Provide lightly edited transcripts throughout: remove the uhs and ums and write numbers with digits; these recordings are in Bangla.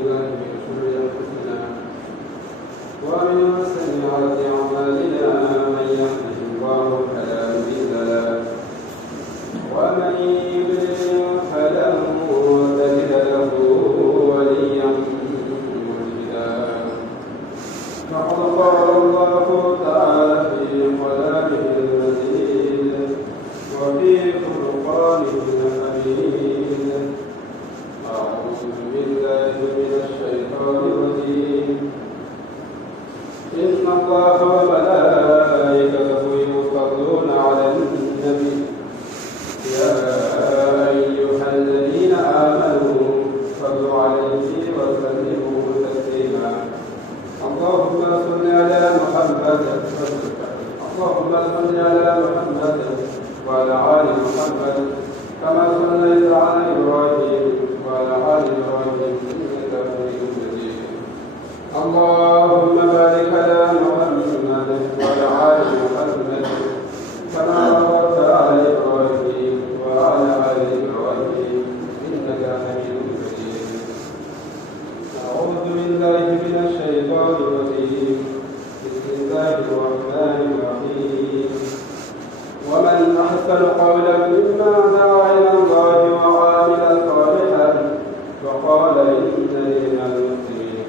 بالله من شرور أنفسنا ومن سيئات أعمالنا من يهده الله فلا مضل له ومن يضلل فلن تجد له وليا مرشدا فقد قال الله تعالى في كلامه المجيد وفي فرقانه الحميد أعوذ بالله من الشيطان الرجيم إن الله وملائكته يصلون على النبي يا أيها الذين آمنوا صلوا عليه وسلموا تسليما اللهم صل على محمد اللهم صل على محمد وعلى آل محمد كما صليت على إبراهيم وعلى آل إبراهيم إنك حميد مجيد اللهم بارك على محمد وعلى آل محمد كما باركت على إبراهيم وعلى آل إبراهيم إنك حميد مجيد أعوذ بالله من الشيطان الرجيم بسم الله الرحمن الرحيم ومن أحسن قولا ممن دعا إلى الله وعمل صالحا وقال إنني من المسلمين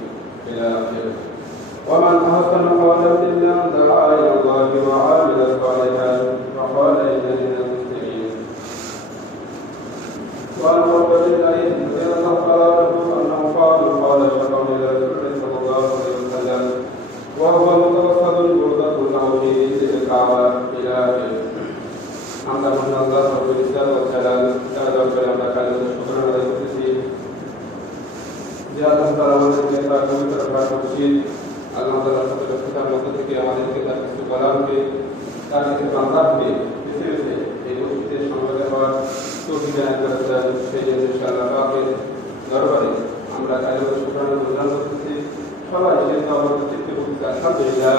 إلى آخره ومن أحسن قولا ممن دعا إلى الله وعمل صالحا وقال إنني من المسلمين وعن عقبة الله رضي الله عنه أنه قال شكر إلى رسول صلى الله عليه وسلم وهو متوسط بردة له في الكعبة إلى آخره আমরা মহান আল্লাহ রাব্বুল ইজ্জত ওয়া জালাল তার দরবারে আমরা কালিমাত শুকরানা আদায় করতেছি যে আল্লাহ তাআলা আমাদেরকে তার পবিত্র প্রার্থনা মসজিদ আল্লাহ তাআলার সাথে ব্যস্ততার মধ্য থেকে আমাদেরকে তার কিছু গোলামকে তার কিছু বান্দাকে বেছে বেছে এই মসজিদের সংবাদে হওয়ার তৌফিক দান করেছেন সেই জন্য ইনশাআল্লাহ পাকের দরবারে আমরা কালিমাত শুকরানা প্রদান করতেছি সবাই সেই দরবার চিত্তে বলতে আলহামদুলিল্লাহ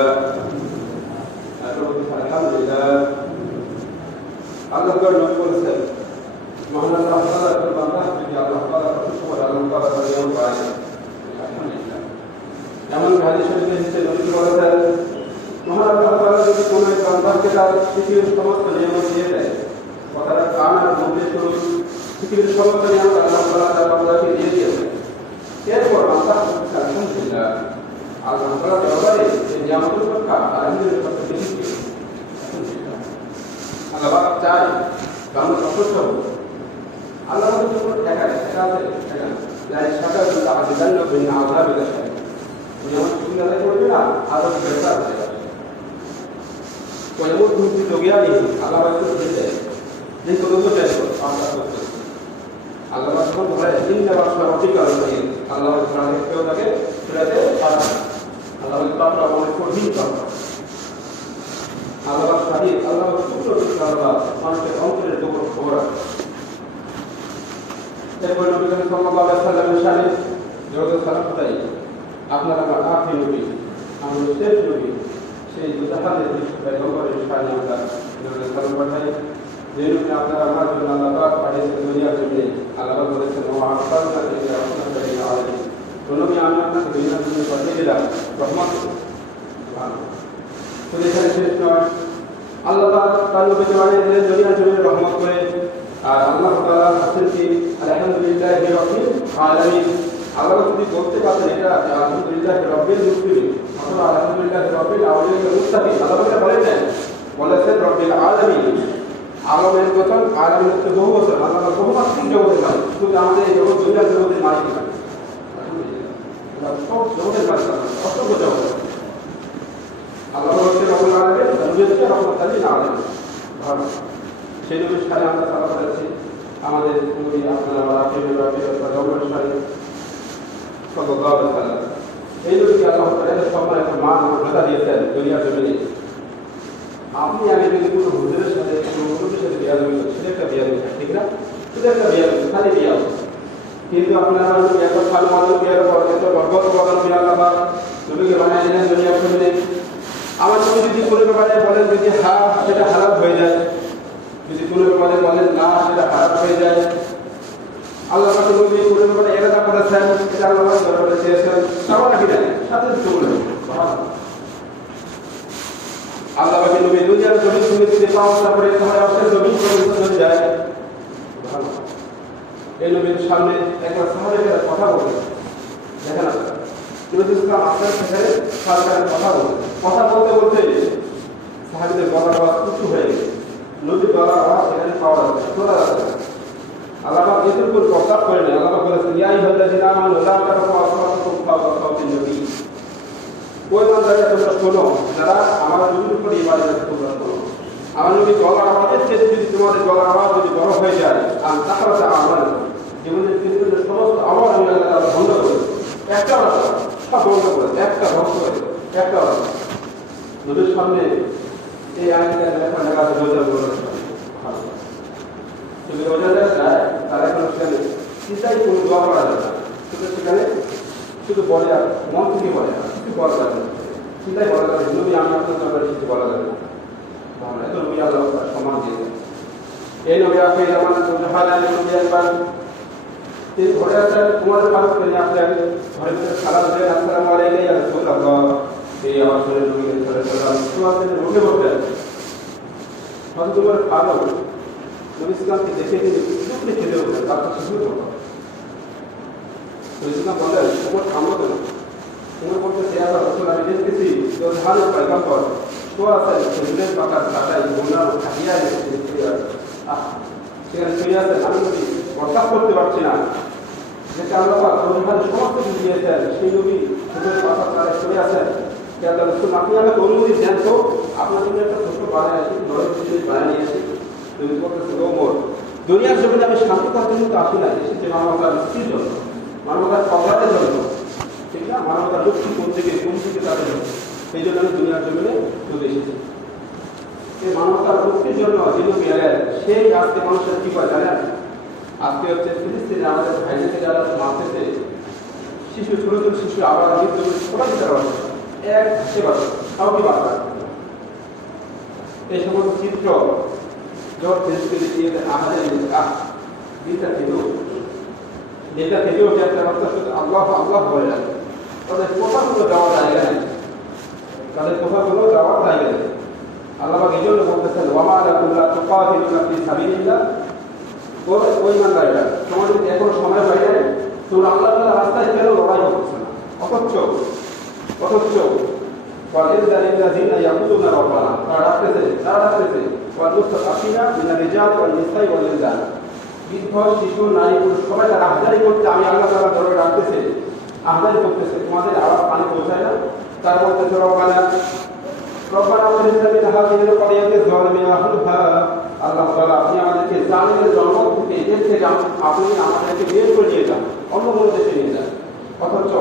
আলহামদুলিল্লাহ আল্লাহ নবী বলেছেন মহান আল্লাহ তাআলার বান্দা যদি আল্লাহ তাআলা প্রশংসা করে আল্লাহ তাআলা তার নিয়ম পায় আলহামদুলিল্লাহ এমন হাদিস শরীফে এসেছে নবী বলেছেন মহান আল্লাহ তাআলা যদি কোনো এক বান্দাকে তার পৃথিবীর সমস্ত নিয়ম দিয়ে দেয় কথাটা কান আর মধ্যে শুরু পৃথিবীর সমস্ত নিয়ম আল্লাহ তাআলা তার বান্দাকে দিয়ে দিয়েছেন এরপর বান্দা আলহামদুলিল্লাহ আল্লাহ তাআলা দরবারে এই নিয়ামতের কথা আলহামদুলিল্লাহ করতে দেখি আল্লাহ চাই বাংলা সন্তুষ্ট হোক আল্লাহ একা সাকারুল্লাহ আদিদান্য ভিন্ন আল্লাহ বিদায় উনি আমার সুবিধা করবে না আরো বেসার হয়ে যাবে ওই এমন দুটি লোকিয়া নেই আল্লাহ দিতে যে কোনো তো চাই আমরা করতে আল্লাহ যখন বলে চিন্তা ভাবনা অধিকার আল্লাহ কেউ তাকে সেটাতে আল্লাহ পাত্রা অনেক কঠিন পাত্রা আল্লাহ শাহিদ আল্লাহ সূত্র আল্লাহ মানুষের অন্তরের উপর খবর আছে এরপর নবী সাল্লাল্লাহু আলাইহি সাল্লামের শানে জগতের সালামতাই আপনার আমার আখেরি নবী আমাদের শেষ নবী সেই দুজাহানের পয়গম্বরের শানে আমরা জগতের সালাম পাঠাই যে নবী আপনারা আমার জন্য আল্লাহ পাক পাঠিয়েছেন দুনিয়ার জন্য আল্লাহ বলেছেন ওয়া আরসালনা ইলা রাহমাতাল লিল আলামিন নবী আমি আপনাকে দুনিয়ার জন্য পাঠিয়ে দিলাম রহমত সুবহানাল্লাহ তো এখানে শেষ নয় আল্লাহ তার নবীকে বানিয়ে দিলেন দুনিয়ার জন্য রহমত করে আর আল্লাহ তাআলা আছেন কি আলহামদুলিল্লাহি রাব্বিল আলামিন আল্লাহ যদি বলতে পারেন এটা আলহামদুলিল্লাহি রাব্বিল মুসলিমিন অথবা আলহামদুলিল্লাহি রাব্বিল আওলিয়া মুত্তাকিন আল্লাহ বলেছেন রাব্বিল আলামিন আলামের কথা আলামের হচ্ছে বহু বছর আল্লাহ বহুমাত্রিক জগতের মালিক শুধু আমাদের এই জগৎ দুনিয়ার জগতের মালিক না আলহামদুলিল্লাহ সব জগতের মালিক অসংখ্য জগৎ আল্লাহ হচ্ছে রব্বুল আলামিন নবী হচ্ছে রহমতুল লিল আলামিন ভালো সেই নবীর সাথে আমরা সালাম করেছি আমাদের নবী আপনারা রাফিউর রহমান সাহেব সাল্লাল্লাহু আলাইহি ওয়াসাল্লাম এই নবীকে আল্লাহ তাআলা সম্মান একটা মান মর্যাদা দিয়েছেন দুনিয়ার জমিনে আপনি আগে যদি কোনো হুজুরের সাথে কোনো নবীর সাথে বিয়া দেবেন সেটা একটা বিয়া দেবেন ঠিক না সেটা একটা বিয়া দেবেন খালি বিয়া কিন্তু আপনারা যদি এত ভালো মানুষ বিয়ার পর এত বরকত প্রদান বিয়া আল্লাহ নবীকে বানিয়ে দিলেন দুনিয়ার জমিনে আমার নবী যদি কোনো ব্যাপারে বলেন যদি হ্যাঁ সেটা হারাম হয়ে যায় যদি কোনো ব্যাপারে বলেন না সেটা হারাম হয়ে যায় আল্লাহ পাকের নবী কোরআন বলে এরাদা করেছেন, এটা আল্লাহ পাক দরবারে চেয়েছেন, তাও নাকি না সাথে চলে আল্লাহ পাকের নবী দুনিয়ার জমিন জমিতে পাওয়া তারপরে তাহলে অবশ্যই জমিন চলে যায়। এই নবীর সামনে একবার সাহাবীরা কথা বলে দেখেন নবী ইসলাম আপনার সেখানে সাহাবীরা কথা বলতে বলতে সাহাবীদের গলার আওয়াজ উঁচু হয়ে গেছে, নবীর গলার আওয়াজ সেখানে পাওয়া যাচ্ছে শোনা যাচ্ছে। আল্লাহ পাক এর উপর প্রস্তাব করে নেন, আল্লাহ পাক বলেছেন ইয়া আইয়ুহাল্লাযীনা আমানু লা তারফাউ আসওয়াতাকুম ফাওকা সাওতিন নবী। ওই বান্দারা তোমরা শোনো যারা আমার নবীর উপর ঈমান এনেছে, তোমরা শোনো আমার নবী গলার আওয়াজের চেয়ে যদি তোমাদের গলার আওয়াজ যদি বড় হয়ে যায় আর তাহলে আমার জীবনের কিন্তু সমস্ত আওয়াজ আমি আল্লাহ বন্ধ করে একটা সব বন্ধ করে একটা ধ্বংস করে একটা নবীর সামনে এই আইনটা লেখা লেখা বোঝা বলে যদি বোঝা যায় তারা এখন সেখানে চিন্তাই কোনো দোয়া করা যাবে না, শুধু সেখানে শুধু বলে আর মন থেকে বলে না, কিছু বলা যাবে না, চিন্তাই বলা যাবে নবী আমি আপনার দরবারে কিছু বলা যাবে না, এত নবী আল্লাহ সম্মান দিয়েছেন। এই নবী আপনি আমার নবী একবার তিনি ঘরে আসেন, তোমাদের মানুষকে নিয়ে আসলেন, ঘরের ভিতরে সালাম দেন আসসালামু আলাইকুম ইয়া রাসূলুল্লাহ, এই আমার শরীর নবী সাল্লাল্লাহু আলাইহি ওয়াসাল্লাম রোগে বসলেন, হযরত ওমর ফারুক নবী ইসলামকে দেখে তিনি চুপড়ে খেতে উঠলেন, তার কাছে শুরু করলেন। নবী ইসলাম বললেন ওমর থামো কেন? ওমর বলতেছে ইয়া রাসূলুল্লাহ আমি দেখতেছি যে হাজার পয়গম্বর শোয়া আছেন খেজুরের পাতার কাটায় গোনার খাইয়া সেখানে শুয়ে আছেন, আমি বরদাস্ত করতে পারছি না, যেটা আল্লাহ পাক সমস্ত কিছু দিয়েছেন সেই নবী খেজুরের পাতার কাটায় শুয়ে আছেন, আপনি আমাকে অনুমতি দেন তো আপনার জন্য একটা ছোট বানায় আসি, দলের কিছু বানিয়ে নিয়ে আসি। তুমি বলতেছে ওমর দুনিয়ার জমিনে আমি শান্তি করার জন্য তো আসি না, এসেছে মানবতার মুক্তির জন্য, মানবতার কল্যাণের জন্য, ঠিক না? মানবতার লক্ষ্মী কোন থেকে তাদের জন্য, সেই জন্য আমি দুনিয়ার জমিনে চলে এসেছি। এই মানবতার মুক্তির জন্য যে নবী এলেন সেই আজকে মানুষের কি করে জানেন? আজকে হচ্ছে ফিলিস্তিনে আমাদের ভাইদেরকে যারা মারতেছে, শিশু ছোট ছোট শিশু আবার মৃত্যু সবাই তারা এক সেবা কাউকে বাঁচা এই সমস্ত চিত্র যখন ফিলিস্তিনে দিয়ে আমাদের দিনটা থেকেও যে একটা বার্তা শুধু আল্লাহ আল্লাহ বলে যাবে, তাদের কথাগুলো যাওয়া জায়গা নেই, তাদের কথাগুলো যাওয়ার জায়গা নেই। আল্লাহ এই জন্য বলতেছেন ওয়ামা লাকুল্লাহ তুকাতিলুনা ফি সাবিলিল্লাহ, ওই ইমানদারেরা তোমার যদি এখনো সময় পাই নাই তোমরা আল্লাহ তাআলার রাস্তায় কেন লড়াই করতেছ না? অথচ ওয়ালিল্লাযিনা ইয়াকুতুনা রাব্বানা, তারা ডাকতেছে ওয়ালমুস্তাফিনা মিনার রিজাল ওয়াল নিসাই ওয়াল ইলদান, বৃদ্ধ শিশু নারী পুরুষ সবাই তারা আহজারি করতে আমি আল্লাহ তাআলার দরবারে ডাকতেছে, আহজারি করতেছে, তোমাদের আওয়াজ পানি পৌঁছায় না। তার মধ্যে রব্বানা আখরিজনা হাযিহিল ক্বরিয়াতি যালিমিন আহলুহা, আল্লাহ তাআলা আপনি আমাদেরকে জালিমের জনপদ থেকে এদের থেকে আপনি আমাদেরকে বের করে নিয়ে যান, অন্য কোনো দেশে নিয়ে যান। অথচ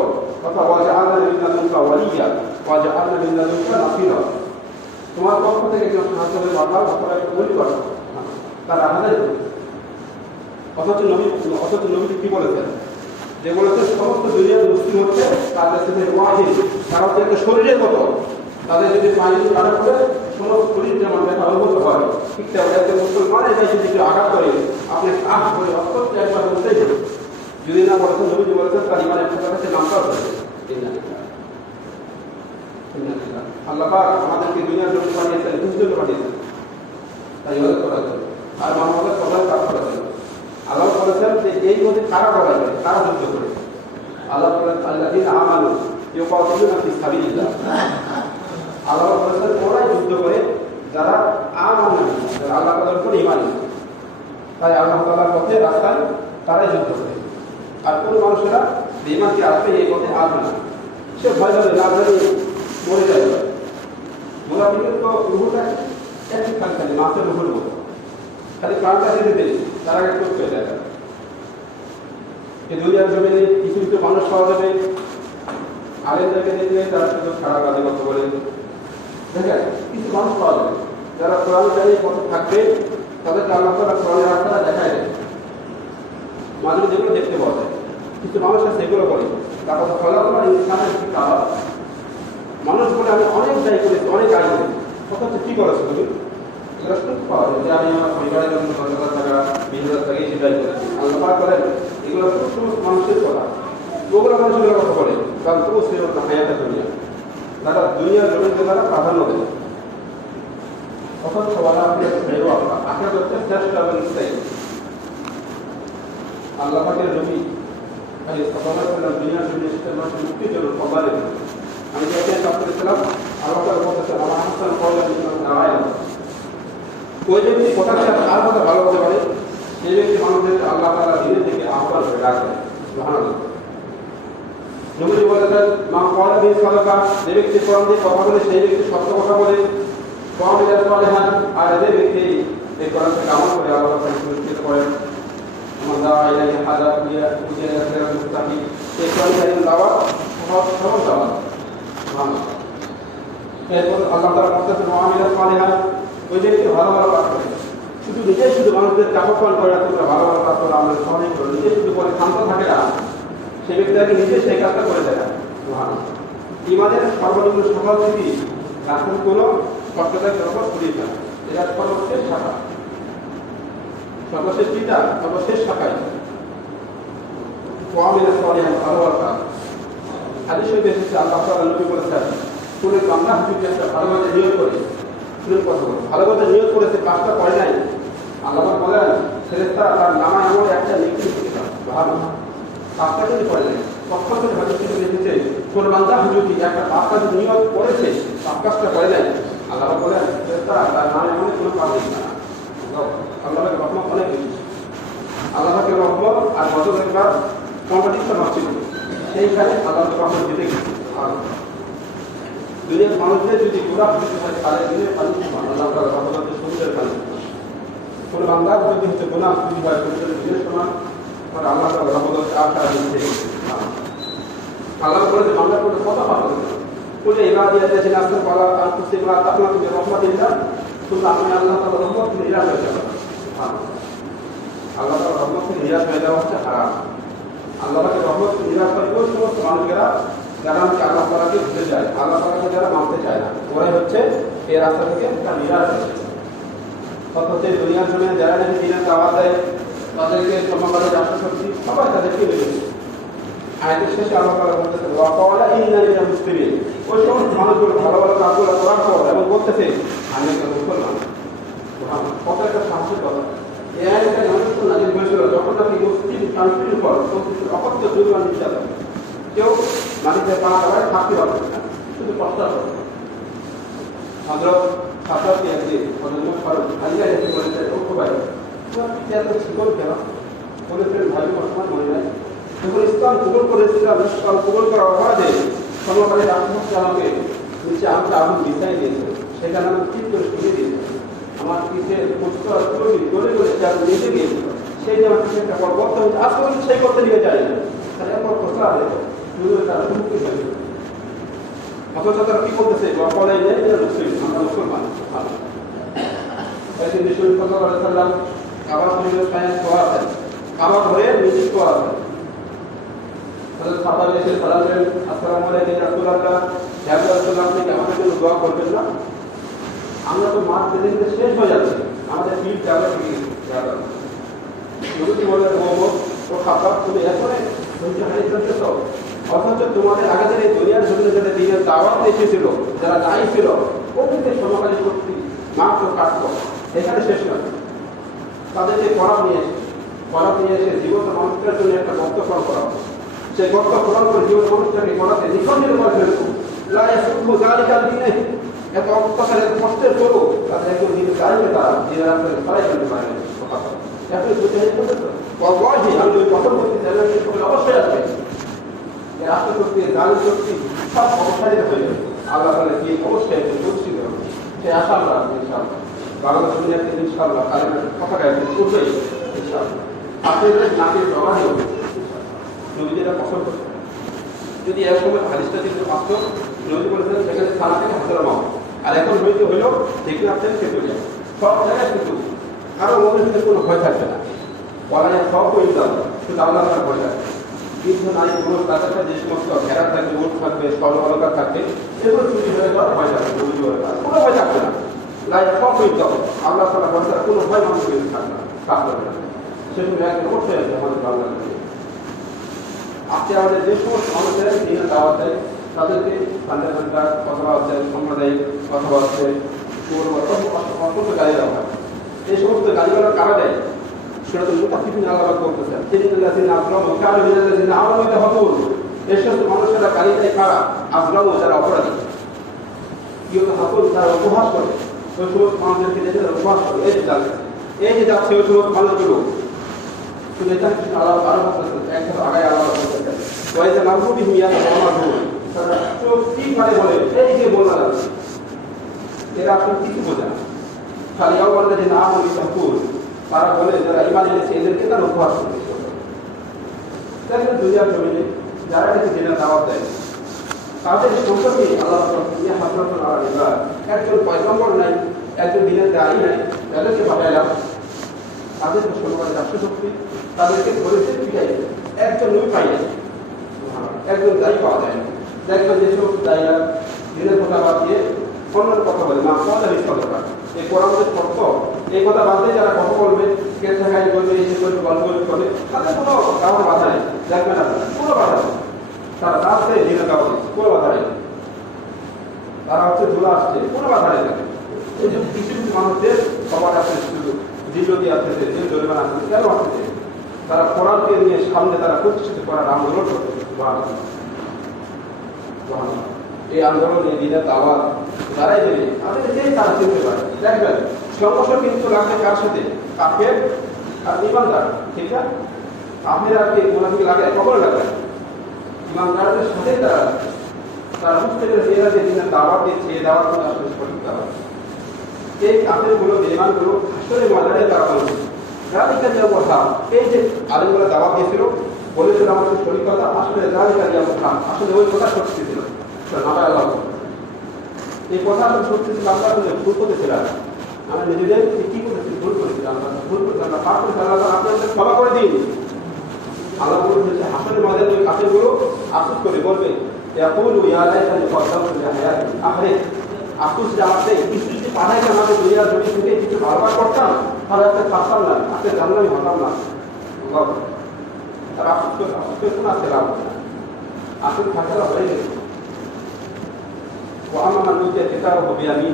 কথা ওয়াজআলনা মিন লাদুনকা ওয়ালিয়্যা ওয়াজআলনা মিন লাদুনকা নাসীরা, তোমার পক্ষ থেকে একজন সাহায্য হয়ে পাঠাও অথবা একটা বলি পাঠাও, তারা আহজারি করছে। অথচ নবী কি বলেছেন? যে বলেছেন সমস্ত দুনিয়ার মুসলিম হচ্ছে তাদের সাথে ওয়াহিদ, তারা হচ্ছে একটা শরীরের মতো, তাদের যদি পানি কাটা করে সমস্ত শরীর যেমন ব্যথা অনুভূত হয়, ঠিক তেমন একজন মুসলমানের গায়ে যদি কেউ আঘাত করে আপনি আঘাত করে অত্যন্ত একবার বলতেই হবে, যদি না বলেছেন নবীজি বলেছেন তার ইমানের কাছে নামটা হচ্ছে। আল্লাহ পাক আমাদেরকে দুনিয়ার জন্য পাঠিয়েছেন, দুজনকে পাঠিয়েছেন, তাই ইবাদত করার জন্য আর মানবতার কল্যাণ কাজ করার জন্য। আল্লাহ বলেছেন যে এই মধ্যে কারা লড়াই করে, কারা যুদ্ধ করে। আল্লাহ বলেন আল্লাযীনা আমানু ইউকাতিলুনা ফি সাবিলিল্লাহ, আল্লাহ বলেছেন ওরাই যুদ্ধ করে যারা আমানু, যারা আল্লাহ তাআলার উপর ঈমান এনেছে, তাই আল্লাহ তাআলার পথে রাস্তায় তারাই যুদ্ধ করে। আর কোন মানুষেরা ঈমানকে আসবে এই পথে আসবে না, সে ভয় পাবে না জানি মরে যাবে। মুনাফিকের তো রূহটা একটু খালি মাছের রূহের মতো, খালি প্রাণটা যেতে দেয় তার আগে চোখ পেয়ে যায়। এই দুনিয়ার জমিনে কিছু কিছু মানুষ পাওয়া যাবে আলেমদেরকে দেখলে তারা শুধু খারাপ কাজে কথা বলে, দেখেন কিছু মানুষ পাওয়া যাবে যারা কোরআন জানিয়ে পথে থাকবে, তাদেরকে আল্লাহ তাআলা কোরআনের রাস্তাটা দেখায় দেয়, মাঝে যেগুলো দেখতে পাওয়া যায়। কিছু মানুষ আছে এগুলো বলে তারপর ফলাফল ইনসানের কি কাজ, মানুষ বলে আমি অনেক দায়ী করেছি, অনেক আয় করেছি, অথচ কি করেছে তুমি? এগুলো শুনতে পাওয়া যায় যে আমি আমার পরিবারের জন্য 10,000 টাকা 20,000 টাকা সেটাই করেছি। আল্লাহ পাক বলেন এগুলো সমস্ত মানুষের কথা। ওগুলো মানুষ এগুলো কথা বলে, কারণ ও সে হায়াটা দুনিয়া, তারা দুনিয়ার জমিকে তারা প্রাধান্য দেয়। অথচ বলা আপনি আখেরাত হচ্ছে শ্রেষ্ঠ এবং স্থায়ী। আল্লাহ পাকের নবী দুনিয়ার জন্য মানুষের মুক্তির জন্য সবাই আমি যে কাজ করেছিলাম আল্লাহ তাআলা বলতেছেন আমার হাসান কওলা ওই ব্যক্তি কোথার সাথে আর কথা ভালো হতে পারে, সেই ব্যক্তি মানুষদের আল্লাহ তাআলা দিনের থেকে আহ্বান করে ডাকেন। সুবহানাল্লাহ। নবী বলেছেন মা কওলা বিহি সাদাকা, যে ব্যক্তি কোরআন দিয়ে কথা বলে সেই ব্যক্তি সত্য কথা বলে। আর যে ব্যক্তি এই কোরআন থেকে আমল করে আল্লাহ তাআলা পুরস্কৃত করেন। আমরা আইলাহি হাদা কুলিয়া কুলিয়া রাসূল মুস্তাকি এই কোরআনের দাওয়াত সহজ দাওয়াত। সুবহানাল্লাহ। এরপর আল্লাহ তাআলা বলতেছেন মুআমিলা সালিহা, ওই ব্যক্তি ভালো ভালো কাজ করে, শুধু নিজেই শুধু মানুষদের আহ্বান করে তোমরা ভালো ভালো কাজ করো, আমরা সবাই করো, নিজে শুধু করে শান্ত থাকে না, সেই ব্যক্তিকে নিজে সেই কাজটা করে দেয়। সুবহানাল্লাহ। ইমানের সর্বনিম্ন সফল নীতি এখন কোনো সত্যতার জগৎ করিয়ে না, এটা সর্বশেষ শাখা, সর্বশেষ চিন্তা, সর্বশেষ শাখায় মুআমিলা সালিহা ভালো ভালো কাজ। হাদিস শরীফে এসেছে আল্লাহ তাআলা নবী বলেছেন কোন বান্দা যদি একটা ভালো কাজে নিয়োগ করে, শুনুন কথা বলে, ভালো কাজে নিয়োগ করেছে কাজটা করে নাই, আল্লাহ বলেন ফেরেশতা তার নামায় এমন একটা নেকি লিখে দাও, ভালো কাজটা যদি করে নাই। পক্ষে হাদিস শরীফে এসেছে কোন বান্দা যদি একটা ভালো কাজে নিয়োগ করেছে কাজটা করে নাই, আল্লাহ বলেন ফেরেশতা তার নামে এমন কোনো কাজ লিখে না। আল্লাহর রহমত অনেক বেশি, আল্লাহকে রহমত আর গজব একবার কম্পিটিশন হচ্ছিল, সেইখানে আল্লাহর রহমত জিতে গেছে। দুনিয়ার মানুষদের যদি গুনাহ করতে হয় তাহলে দিনের পানি আল্লাহ তাআলার রহমতের সমুদ্রের পানি। কোন বান্দার যদি হচ্ছে গুনাহ যদি হয় সমুদ্রের দিনের সমান, তাহলে আল্লাহ তাআলার রহমত আর তার দিতে আল্লাহ বলেছে বান্দা করে কত পাপ করে বলে ইবাদি আছে নাসর করা আর কুসিবা তাকনা তুমি রহমতিল্লাহ, শুধু আপনি আল্লাহ তাআলার রহমত থেকে নিরাশ হয়ে যাবেন। আল্লাহ তাআলার রহমত থেকে নিরাশ হয়ে যাওয়া হচ্ছে হারাম। আল্লাহকে রহমত থেকে নিরাশ হয় ওই সমস্ত মানুষেরা যারা আমাকে আল্লাহ তাআলাকে ভুলে যায়, আল্লাহ তাআলাকে যারা মানতে চায় না, ওরাই হচ্ছে এই রাস্তা থেকে তার নিরাশ হচ্ছে। অথচ দুনিয়ার জন্য যারা নাকি দিনের দাওয়াত দেয় তাদেরকে সম্মানের রাষ্ট্র শক্তি সবাই তাদেরকে মেনে আয়াতের শেষে আল্লাহ তাআলা বলতেছেন ওয়া ক্বালা ইন্না লিল মুসলিমিন, ওই সমস্ত মানুষগুলো ভালো ভালো কাজগুলো করার পর এবং বলতেছে আমি একটা মুসলমান। কত একটা সাহসের কথা। এই আয়াতটা নাজিল নাজিল হয়েছিল যখন নাকি মুসলিম কান্ট্রির উপর অকথ্য জুলুম নির্যাতন, কেউ মাটিতে পা দেওয়ায় থাকতে পারবে না, শুধু কষ্ট হবে। হযরত সাফাতি একদিন হযরত ফারুক আলিয়া এসে বলেছেন ও ভাই তোমার পিতা এত শিকল কেন? বলেছিলেন ভাই বর্তমান মনে নাই যখন ইসলাম কবুল করেছিলাম, ইসলাম কবুল করার অপরাধে সমকালে রাষ্ট্রপতি আমাকে নিচে আমাকে আগুন বিছাই দিয়েছে, সেখানে আমি ঠিক করে শুনে দিয়েছে, আমার পিঠের পোস্টার দলে করে আগুন নিতে গিয়েছিল, সেই যে আমার পিঠে একটা করতে হয়েছে, আজ পর্যন্ত সেই করতে নিয়ে যায় না, তাহলে এরপর কোথা আছে তারা মুক্তি হয়েছে। অথচ তারা কি করতেছে বলাই যায় মুসলিম, আমরা মুসলমান। একদিন বিশ্বনবী সাল্লাল্লাহু আলাইহি ওয়াসাল্লাম কাবা শরীফের সাইন করা আছে, কাবা ঘরে মিছিল করা আছে। হযরত সাহাবা এসে সালাম দিলেন, আসসালামু আলাইকুম ইয়া রাসূলুল্লাহ, ইয়া রাসূলুল্লাহ আপনি কি আমাদের জন্য দোয়া করবেন না? আমরা তো মাঠ বেঁধে শেষ হয়ে যাচ্ছে, আমাদের পিঠ যাবে কি যাবে। নবী বললেন ও খাবার তুমি এরপরে ধৈর্য হারিয়ে ফেলতে তো, অথচ তোমাদের আগেদের এই দুনিয়ার জন্য যারা দিনের দাওয়াত এসেছিল, যারা দায়ী ছিল, প্রকৃতির সমকালী শক্তি মাত্র কাটত, এখানে শেষ নয়। তাদেরকে পড়া নিয়ে এসে জীবন্ত মানুষের জন্য একটা গর্ত ফল করা, সেই গর্ত ফলন করে জীবন মানুষটাকে করাতে নিখণ্ডিত করে ফেলত। গালিকাল দিনে এত অত্যাচার এত কষ্টের করবো তাদের একজন দিনে দাঁড়িয়ে তারা দিনের রাস্তায় ছড়াই ফেলতে পারে না। এখন আমি ওই কথা বলতে অবশ্যই আসবে রাষ্ট্র শক্তি গালি শক্তি সব অবসারিত হয়ে যাবে। আল্লাহ তাহলে কি অবশ্যই প্রতিষ্ঠিত হবে, সে আশা আমরা ইনশাআল্লাহ বাংলাদেশ দুনিয়াতে ইনশাআল্লাহ কালেমের কথাটা একদিন করবেই ইনশাআল্লাহ। আপনাদের নাকের জমা নেব নবী যেটা পছন্দ করতেন, যদি এক সময় হাদিসটা কিন্তু আসতো নবী বলেছেন সেখানে থানা থেকে হাজার মাও, আর এখন হইতে হইল দেখতে আসছেন সে চলে যাবে সব জায়গায়, কিন্তু কারো মনের ভিতরে কোনো ভয় থাকবে না, বলা যায় সব হয়ে যাবে, শুধু আল্লাহ তাআলা ভয় থাকবে। কিন্তু নারী পুরুষ তাদের যে সমস্ত ঘেরা থাকবে, ওট থাকবে, স্বর্ণালঙ্কার থাকবে, এগুলো চুরি হয়ে যাওয়ার ভয় থাকবে, কোনো ভয় থাকবে না, লাই সব হয়ে যাবে। আল্লাহ তাআলা ভয় ছাড়া কোনো ভয় মানুষের থাকবে না, কাজ করবে না। সেগুলো একদম অবশ্যই আছে আমাদের বাংলাদেশে। আজকে আমাদের যে সমস্ত মানুষের দিনে দাওয়াত দেয় তাদেরকে ঘন্টা ঘন্টা অথবা হচ্ছে সাম্প্রদায়িক অথবা হচ্ছে অত্যন্ত গালি দেওয়া হয়। এই সমস্ত গালিগুলো কারা দেয়? সেটা তো মুতাফিফিন আলাদা করতেছেন। এই সমস্ত মানুষেরা গালি দেয় কারা? আজলাম, যারা অপরাধী। কেউ তো হাকুন তারা উপহাস করে, ওই সমস্ত মানুষদেরকে দেখে তারা উপহাস করে। এই যে যাচ্ছে ওই সমস্ত মানুষগুলো শুধু এটা আলাদা করতেছেন, একসাথে আগায় আলাদা করতেছেন। ওয়াইজা নামপুটি মিয়া আমার ভুল তারা চোখটি মানে বলে এই যে বলা যাচ্ছে এরা আসলে কিছু বোঝে না। খালি বললে যে নাম আমি ঠাকুর, তারা বলে যারা ইমান এনেছে এদেরকে তারা উপহাস করে। দেখবেন দুনিয়ার জমিনে যারা এটাকে জেনে দাওয়াত দেয় তাদের সম্পর্কে আল্লাহ হাসরাতুল আলাইহি একজন পয়গম্বর নাই, একজন দিনের দায়ী নাই, তাদেরকে পাঠাইলাম, তাদেরকে সর্বকালের রাষ্ট্রশক্তি, তাদেরকে ধরেছে পিটাই একজন নবী পাই না, একজন দায়ী পাওয়া যায় না। দেখবেন যেসব দায়ীরা দিনের কথা বাদ দিয়ে অন্যের কথা বলে না কথা মিথ্যা কথা, এই কোরআনের শর্ত এই কথা বাদ দিয়ে যারা কথা বলবে কেসে খাই বলবে এই করবে গল্প করবে তাদের কোনো কারণ বাধা নেই। দেখবেন আপনারা কোনো বাধা নেই, তারা রাস্তায় দিনের কাগজ কোনো বাধা নেই, তারা হচ্ছে ধুলা আসছে কোনো বাধা নেই। এই যে কিছু কিছু মানুষদের সবার আছে জিল্লতি আছে, যে জরিমানা আছে, কেন আসছে? তারা কোরআনকে নিয়ে সামনে তারা প্রতিষ্ঠিত করার আন্দোলন করতেছে। এই আন্দোলনে দিনের দাওয়াত তারাই দেবে, তাদের যেই তারা চিনতে পারে। দেখবেন সংঘর্ষ কিন্তু লাগবে কার সাথে? কাফের আর ইমানদার, ঠিক না? কাফের আর কি মুনাফিক লাগে কখন লাগে? ইমানদারদের সাথে তারা বুঝতে পেরেছে এরা যে দিনের দাওয়াত দিচ্ছে এই দাওয়াত কিন্তু আসলে সঠিক দাওয়াত। এই কাফের গুলো বেঈমান গুলো আসলে মজারে তারা বলছে রাদিকাল কথা, এই যে আলেমগুলো দাওয়াত দিয়েছিল বলেছিল আমাদের শরীর কথা, আসলে রাদিকাল কথা আসলে ওই কথা সত্যি ছিল না। আল্লাহ এই কথা আসলে সত্যি ছিল, আমরা আসলে ভুল করতেছিলাম, আমরা নিজেদের কি করেছি ভুল করেছিলাম, আমরা ভুল করতে আমরা পাপ করেছি, আল্লাহ আপনাদের ক্ষমা করে দিন। আল্লাহ বলেছে আসলে আমাদের ওই কাফের গুলো আফসোস করে বলবে আফসোস যে আমাদের কিছু যদি পাঠাইতে আমাদের দুনিয়ার জমি থেকে কিছু বারবার করতাম তাহলে আজকে থাকতাম না, আজকে জানলাম হতাম না। তারা আফসোস করে কোনো আজকে লাভ হবে না, আসলে থাকাটা হয়ে গেছে। ও আমার মানুষকে যেটা হবে আমি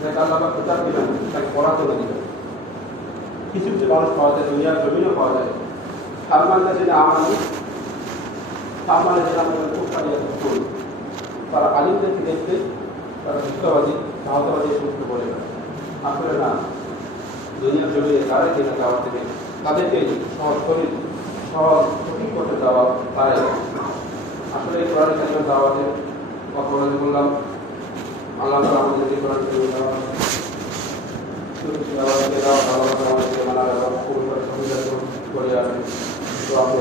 যাকে আল্লাহ প্রচার দিলাম তাকে পড়াশোনা দিলাম। কিছু কিছু মানুষ পাওয়া যায়, দুনিয়ার জমিনও পাওয়া যায়। সালমানরা যেটা আমার সালমানের যেটা আমাদের খুব পারি তারা আলিমদেরকে দেখতে তারা মিথ্যাবাদী সাহসবাদী সমস্ত বলে না। আসলে না, দুনিয়ার জমিনে তারাই যেটা যাওয়া থেকে তাদেরকে সহজ শরীর সহজ সঠিক করতে যাওয়া তাই আসলে এই কোরআন কারিমের দাওয়াতে কথা বললাম। আল্লাহ আমাদের যে কোরআন কারিমের দাওয়াত আমাদেরকে মানার এবং করে আসেন তো আপনি